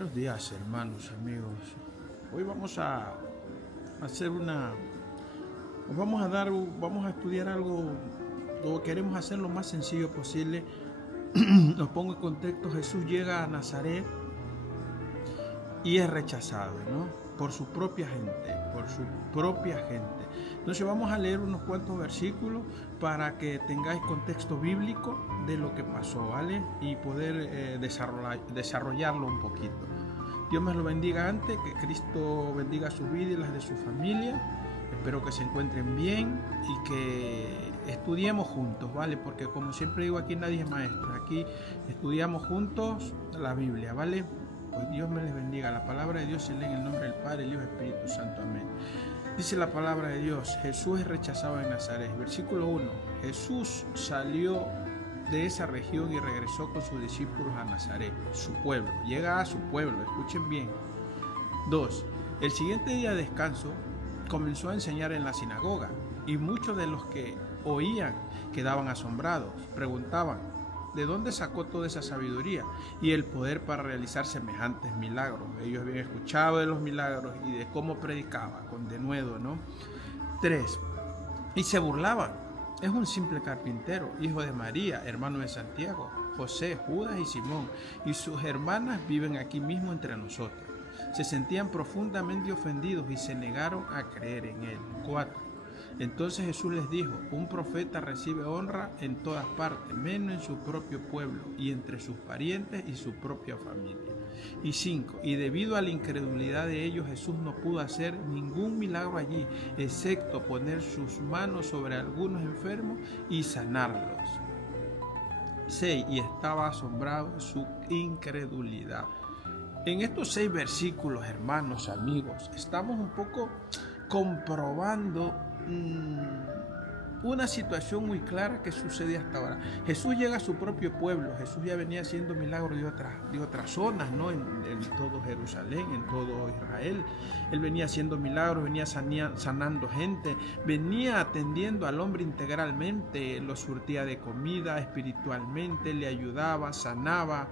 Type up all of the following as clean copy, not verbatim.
Buenos días, hermanos, amigos. Hoy vamos a hacer vamos a estudiar algo, lo queremos hacer lo más sencillo posible. Nos pongo en contexto: Jesús llega a Nazaret y es rechazado, ¿no? Por su propia gente. Entonces vamos a leer unos cuantos versículos para que tengáis contexto bíblico de lo que pasó, ¿vale? Y poder desarrollarlo un poquito. Dios me lo bendiga antes, que Cristo bendiga su vida y las de su familia. Espero que se encuentren bien y que estudiemos juntos, ¿vale? Porque como siempre digo, aquí nadie es maestro, aquí estudiamos juntos la Biblia, ¿vale? Pues Dios me les bendiga. La palabra de Dios se lee en el nombre del Padre, el Hijo y el Espíritu Santo. Amén. Dice la palabra de Dios: Jesús es rechazado en Nazaret. Versículo 1. Jesús salió de esa región y regresó con sus discípulos a Nazaret, su pueblo. Llega a su pueblo, escuchen bien. 2. El siguiente día de descanso comenzó a enseñar en la sinagoga, y muchos de los que oían quedaban asombrados. Preguntaban: ¿de dónde sacó toda esa sabiduría y el poder para realizar semejantes milagros? Ellos habían escuchado de los milagros y de cómo predicaba con denuedo, ¿no? 3. Y se burlaban: es un simple carpintero, hijo de María, hermano de Santiago, José, Judas y Simón, y sus hermanas viven aquí mismo entre nosotros. Se sentían profundamente ofendidos y se negaron a creer en él. 4. Entonces Jesús les dijo: un profeta recibe honra en todas partes, menos en su propio pueblo y entre sus parientes y su propia familia. Y 5. Y debido a la incredulidad de ellos, Jesús no pudo hacer ningún milagro allí, excepto poner sus manos sobre algunos enfermos y sanarlos. 6. Y estaba asombrado de su incredulidad. En estos 6 versículos, hermanos, amigos, estamos un poco comprobando una situación muy clara que sucede hasta ahora. Jesús llega a su propio pueblo. Jesús ya venía haciendo milagros de otras zonas, ¿no? En todo Jerusalén, en todo Israel. Él venía haciendo milagros, venía sanando gente, venía atendiendo al hombre integralmente, lo surtía de comida espiritualmente, le ayudaba, sanaba.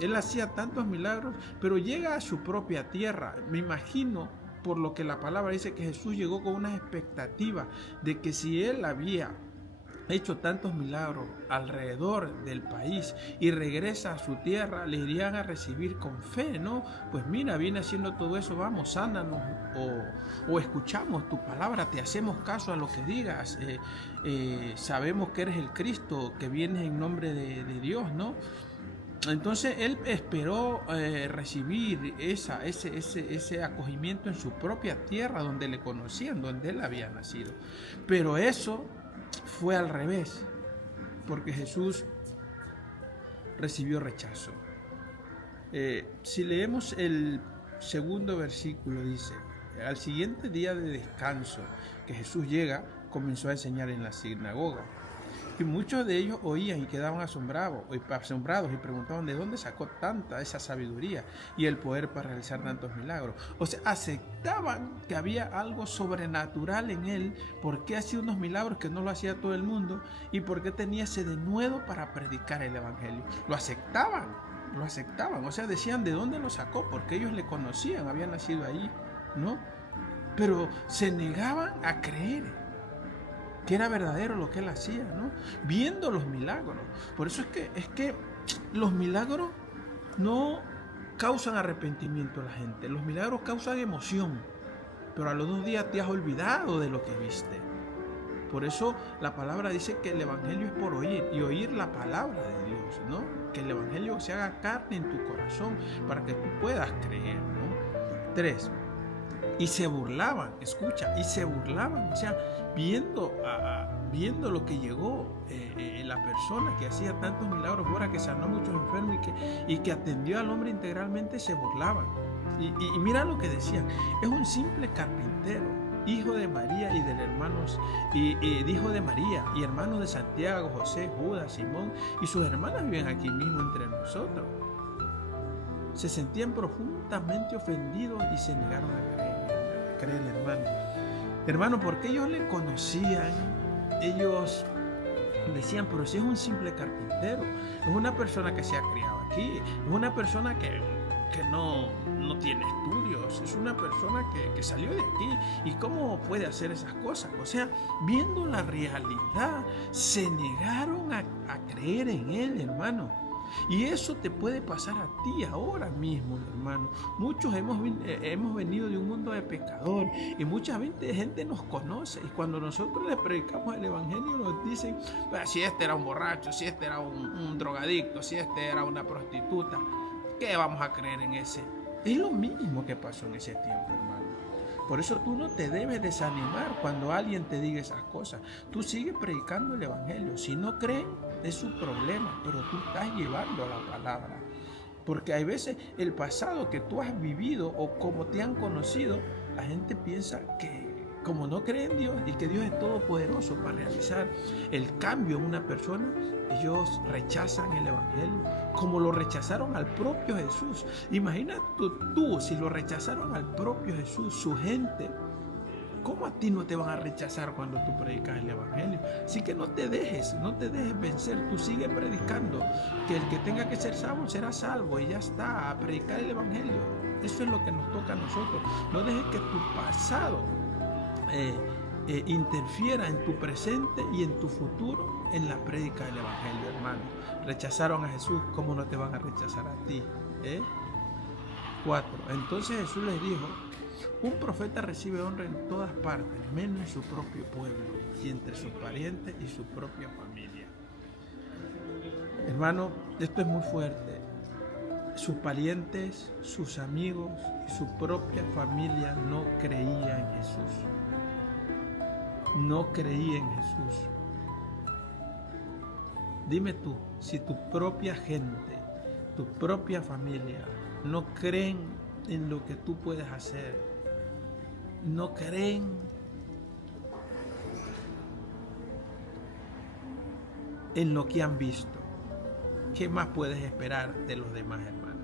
Él hacía tantos milagros, pero llega a su propia tierra. Me imagino, por lo que la palabra dice, que Jesús llegó con una expectativa de que si él había hecho tantos milagros alrededor del país y regresa a su tierra, le irían a recibir con fe, ¿no? Pues mira, viene haciendo todo eso, vamos, sánanos, o escuchamos tu palabra, te hacemos caso a lo que digas, sabemos que eres el Cristo, que vienes en nombre de Dios, ¿no? Entonces él esperó recibir ese acogimiento en su propia tierra, donde le conocían, donde él había nacido. Pero eso fue al revés, porque Jesús recibió rechazo. Si leemos el segundo versículo, dice: al siguiente día de descanso que Jesús llega, comenzó a enseñar en la sinagoga. Y muchos de ellos oían y quedaban asombrados y preguntaban: ¿de dónde sacó tanta esa sabiduría y el poder para realizar tantos milagros? O sea, aceptaban que había algo sobrenatural en él, porque hacía unos milagros que no lo hacía todo el mundo y porque tenía ese denuedo para predicar el evangelio. Lo aceptaban. O sea, decían: ¿de dónde lo sacó? Porque ellos le conocían, habían nacido ahí, ¿no? Pero se negaban a creer que era verdadero lo que él hacía, ¿no? Viendo los milagros. Por eso es que los milagros no causan arrepentimiento a la gente. Los milagros causan emoción, pero a los 2 días te has olvidado de lo que viste. Por eso la palabra dice que el evangelio es por oír, y oír la palabra de Dios, ¿no? Que el evangelio se haga carne en tu corazón para que tú puedas creer, ¿no? 3. Y se burlaban, escucha, o sea, viendo lo que llegó la persona que hacía tantos milagros fuera, que sanó a muchos enfermos y que atendió al hombre integralmente, se burlaban. Y mira lo que decían: es un simple carpintero, hijo de María y del hermanos, hijo de María y hermanos de Santiago, José, Judas, Simón, y sus hermanas viven aquí mismo entre nosotros. Se sentían profundamente ofendidos y se negaron a creer, hermano, porque ellos le conocían. Ellos decían: pero si es un simple carpintero, es una persona que se ha criado aquí, es una persona que no tiene estudios, es una persona que salió de aquí. ¿Y cómo puede hacer esas cosas? O sea, viendo la realidad, se negaron a creer en él, hermano. Y eso te puede pasar a ti ahora mismo, hermano. Muchos hemos venido de un mundo de pecador y mucha gente nos conoce. Y cuando nosotros les predicamos el evangelio, nos dicen: si este era un borracho, si este era un drogadicto, si este era una prostituta, ¿qué vamos a creer en ese? Es lo mismo que pasó en ese tiempo, hermano. Por eso tú no te debes desanimar cuando alguien te diga esas cosas. Tú sigues predicando el evangelio. Si no creen, es su problema, pero tú estás llevando la palabra. Porque hay veces el pasado que tú has vivido o como te han conocido, la gente piensa que como no creen en Dios y que Dios es todopoderoso para realizar el cambio en una persona, ellos rechazan el evangelio, como lo rechazaron al propio Jesús. Imagínate tú, si lo rechazaron al propio Jesús, su gente, ¿cómo a ti no te van a rechazar cuando tú predicas el evangelio? Así que no te dejes vencer, tú sigue predicando, que el que tenga que ser salvo será salvo y ya está, a predicar el evangelio. Eso es lo que nos toca a nosotros. No dejes que tu pasado interfiera en tu presente y en tu futuro en la prédica del evangelio, hermano. Rechazaron a Jesús, ¿cómo no te van a rechazar a ti? 4. Entonces Jesús les dijo: un profeta recibe honra en todas partes, menos en su propio pueblo y entre sus parientes y su propia familia. Hermano, esto es muy fuerte. Sus parientes, sus amigos y su propia familia no creían en Jesús. No creía en Jesús. Dime tú, si tu propia gente, tu propia familia no creen en lo que tú puedes hacer, no creen en lo que han visto, ¿qué más puedes esperar de los demás, hermano?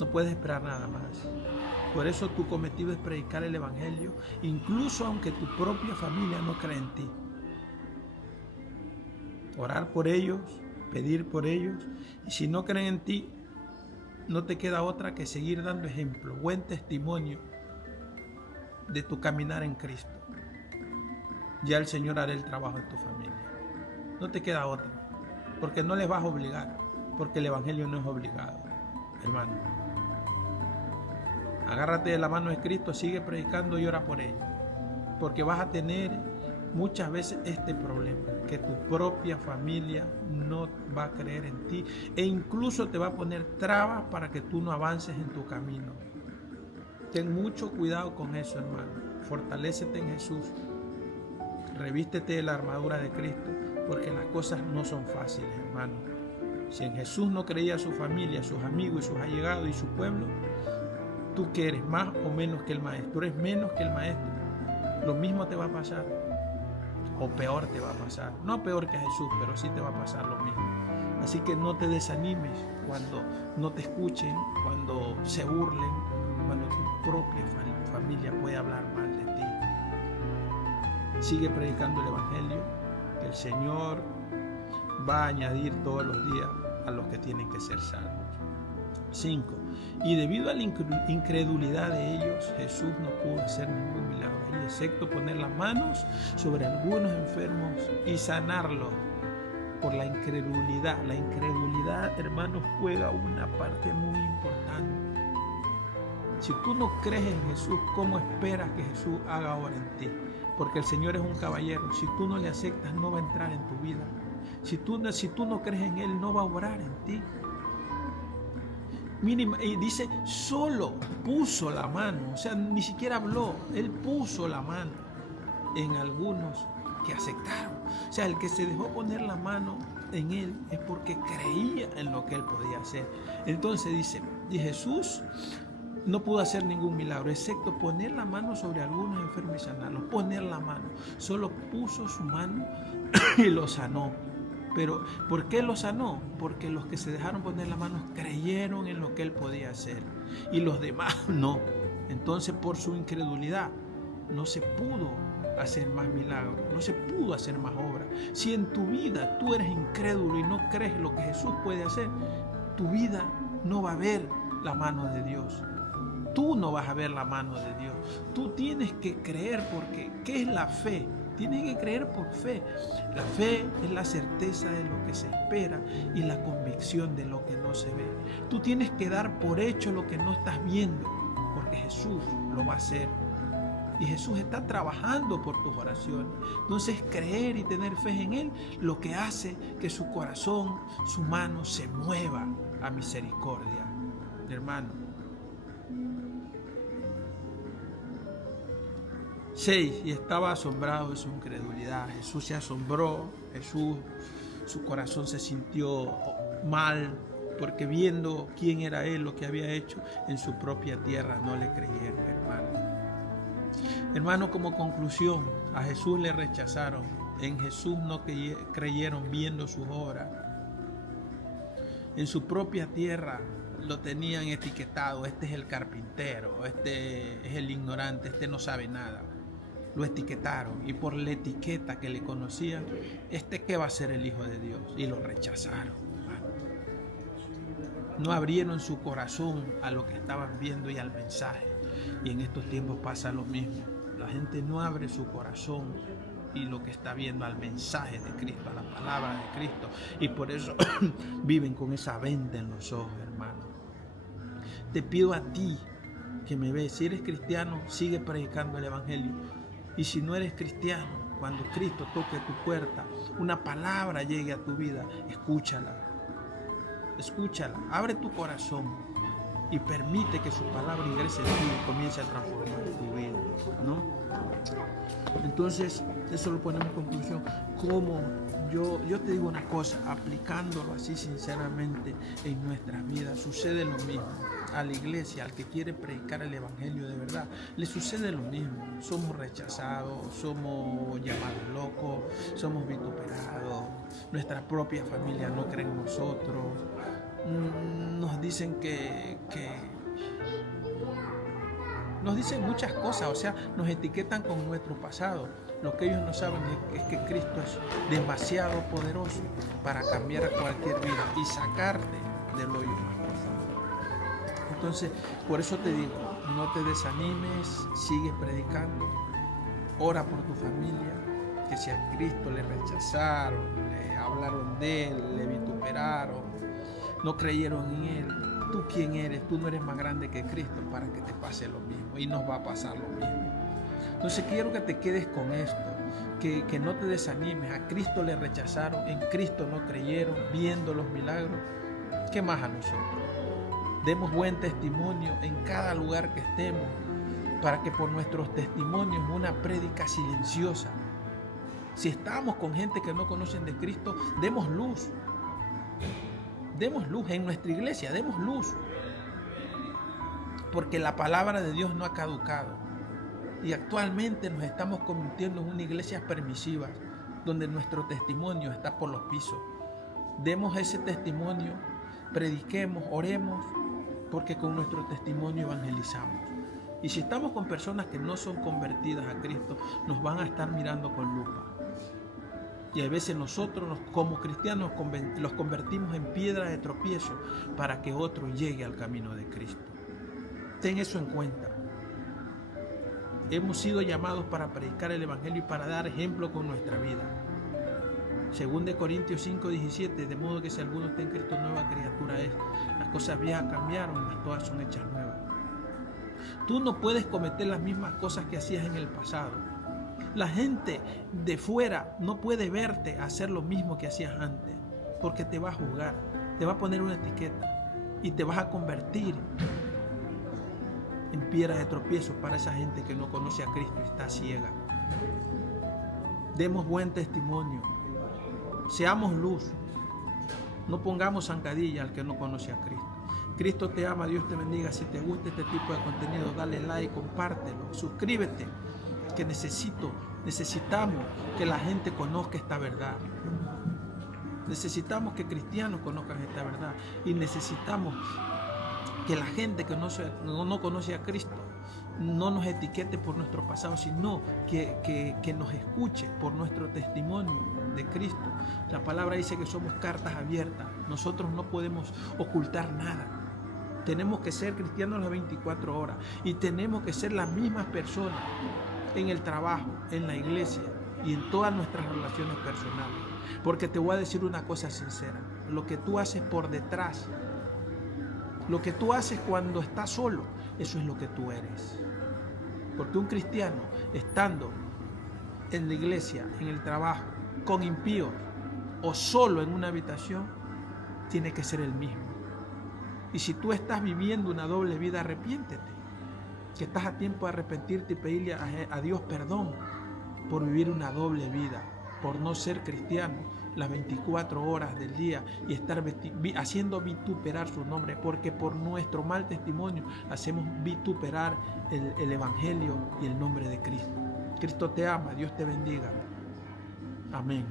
No puedes esperar nada más. Por eso tu cometido es predicar el evangelio, incluso aunque tu propia familia no cree en ti. Orar por ellos, pedir por ellos, y si no creen en ti, no te queda otra que seguir dando ejemplo, buen testimonio de tu caminar en Cristo. Ya el Señor hará el trabajo en tu familia. No te queda otra, porque no les vas a obligar, porque el evangelio no es obligado, hermano. Agárrate de la mano de Cristo, sigue predicando y ora por ellos, porque vas a tener muchas veces este problema, que tu propia familia no va a creer en ti e incluso te va a poner trabas para que tú no avances en tu camino. Ten mucho cuidado con eso, hermano. Fortalécete en Jesús, revístete de la armadura de Cristo, porque las cosas no son fáciles, hermano. Si en Jesús no creía su familia, sus amigos y sus allegados y su pueblo, tú que eres más o menos que el maestro, eres menos que el maestro, lo mismo te va a pasar, o peor te va a pasar. No peor que Jesús, pero sí te va a pasar lo mismo. Así que no te desanimes cuando no te escuchen, cuando se burlen, cuando tu propia familia puede hablar mal de ti. Sigue predicando el evangelio, que el Señor va a añadir todos los días a los que tienen que ser salvos. 5. Y debido a la incredulidad de ellos, Jesús no pudo hacer ningún milagro, excepto poner las manos sobre algunos enfermos y sanarlos por la incredulidad. La incredulidad, hermanos, juega una parte muy importante. Si tú no crees en Jesús, ¿cómo esperas que Jesús haga ahora en ti? Porque el Señor es un caballero. Si tú no le aceptas, no va a entrar en tu vida. Si tú no crees en Él, no va a obrar en ti. Y dice, solo puso la mano, o sea, ni siquiera habló, Él puso la mano en algunos que aceptaron. O sea, el que se dejó poner la mano en Él es porque creía en lo que Él podía hacer. Entonces dice, y Jesús no pudo hacer ningún milagro, excepto poner la mano sobre algunos enfermos y sanarlos. Poner la mano, solo puso su mano y lo sanó. Pero ¿por qué lo sanó? Porque los que se dejaron poner la mano creyeron en lo que Él podía hacer y los demás no. Entonces, por su incredulidad no se pudo hacer más milagros, no se pudo hacer más obras. Si en tu vida tú eres incrédulo y no crees lo que Jesús puede hacer, tu vida no va a ver la mano de Dios. Tú no vas a ver la mano de Dios. Tú tienes que creer, porque ¿qué es la fe? Tienes que creer por fe. La fe es la certeza de lo que se espera y la convicción de lo que no se ve. Tú tienes que dar por hecho lo que no estás viendo, porque Jesús lo va a hacer. Y Jesús está trabajando por tus oraciones. Entonces, creer y tener fe en Él, lo que hace que su corazón, su mano se mueva a misericordia. Hermano. 6. Y estaba asombrado de su incredulidad. Jesús se asombró. Jesús, su corazón se sintió mal, porque viendo quién era Él, lo que había hecho en su propia tierra, no le creyeron, hermano. Hermano, como conclusión, a Jesús le rechazaron. En Jesús no creyeron viendo sus obras. En su propia tierra lo tenían etiquetado. Este es el carpintero, este es el ignorante, este no sabe nada. Lo etiquetaron, y por la etiqueta que le conocían, ¿qué va a ser el Hijo de Dios? Y lo rechazaron. No abrieron su corazón a lo que estaban viendo y al mensaje. Y en estos tiempos pasa lo mismo. La gente no abre su corazón y lo que está viendo al mensaje de Cristo, a la palabra de Cristo. Y por eso viven con esa venda en los ojos, hermano. Te pido a ti que me ves, si eres cristiano, sigue predicando el Evangelio. Y si no eres cristiano, cuando Cristo toque tu puerta, una palabra llegue a tu vida, escúchala. Escúchala, abre tu corazón y permite que su palabra ingrese en ti y comience a transformar tu vida, ¿no? Entonces, eso lo ponemos en conclusión. Como yo te digo una cosa, aplicándolo así sinceramente en nuestras vidas, sucede lo mismo. A la iglesia, al que quiere predicar el Evangelio de verdad, le sucede lo mismo. Somos rechazados, somos llamados locos, somos vituperados, nuestra propia familia no cree en nosotros. Nos dicen nos dicen muchas cosas, o sea, nos etiquetan con nuestro pasado. Lo que ellos no saben es que Cristo es demasiado poderoso para cambiar a cualquier vida y sacarte del hoyo más profundo. Entonces, por eso te digo, no te desanimes, sigue predicando, ora por tu familia, que si a Cristo le rechazaron, le hablaron de Él, le vituperaron, no creyeron en Él. ¿Tú quién eres? Tú no eres más grande que Cristo para que te pase lo mismo, y nos va a pasar lo mismo. Entonces quiero que te quedes con esto, que no te desanimes. A Cristo le rechazaron, en Cristo no creyeron, viendo los milagros. ¿Qué más a nosotros? Demos buen testimonio en cada lugar que estemos, para que por nuestros testimonios, una prédica silenciosa. Si estamos con gente que no conocen de Cristo, demos luz. Demos luz en nuestra iglesia, demos luz. Porque la palabra de Dios no ha caducado. Y actualmente nos estamos convirtiendo en una iglesia permisiva, donde nuestro testimonio está por los pisos. Demos ese testimonio, prediquemos, oremos, porque con nuestro testimonio evangelizamos. Y si estamos con personas que no son convertidas a Cristo, nos van a estar mirando con lupa. Y a veces nosotros, como cristianos, los convertimos en piedra de tropiezo para que otro llegue al camino de Cristo. Ten eso en cuenta. Hemos sido llamados para predicar el Evangelio y para dar ejemplo con nuestra vida. Según de Corintios 5:17, de modo que si alguno está en Cristo, nueva criatura es. Las cosas viejas cambiaron, mas todas son hechas nuevas. Tú no puedes cometer las mismas cosas que hacías en el pasado. La gente de fuera no puede verte hacer lo mismo que hacías antes, porque te va a juzgar, te va a poner una etiqueta y te vas a convertir en piedra de tropiezo para esa gente que no conoce a Cristo y está ciega. Demos buen testimonio, seamos luz, no pongamos zancadilla al que no conoce a Cristo. Cristo te ama, Dios te bendiga. Si te gusta este tipo de contenido, dale like, compártelo, suscríbete, que necesitamos que la gente conozca esta verdad. Necesitamos que cristianos conozcan esta verdad y necesitamos Que la gente que no conoce a Cristo no nos etiquete por nuestro pasado, sino que nos escuche por nuestro testimonio de Cristo. La palabra dice que somos cartas abiertas. Nosotros no podemos ocultar nada. Tenemos que ser cristianos las 24 horas y tenemos que ser las mismas personas en el trabajo, en la iglesia y en todas nuestras relaciones personales. Porque te voy a decir una cosa sincera: lo que tú haces por detrás, lo que tú haces cuando estás solo, eso es lo que tú eres. Porque un cristiano, estando en la iglesia, en el trabajo, con impíos o solo en una habitación, tiene que ser el mismo. Y si tú estás viviendo una doble vida, arrepiéntete. Que estás a tiempo de arrepentirte y pedirle a Dios perdón por vivir una doble vida, por no ser cristiano las 24 horas del día y estar haciendo vituperar su nombre, porque por nuestro mal testimonio hacemos vituperar el Evangelio y el nombre de Cristo. Cristo te ama, Dios te bendiga. Amén.